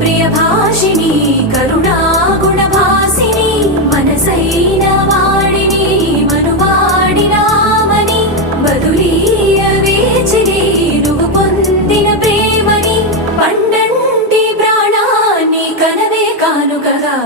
ప్రియ భాషిణి కరుణా గుణభాసిని మనసైన వాడిని మనువాడినామని బదులీయ వేచిరి నువ్వు పొందిన ప్రేమని పండంటి ప్రాణాన్ని కనవే కానుకగా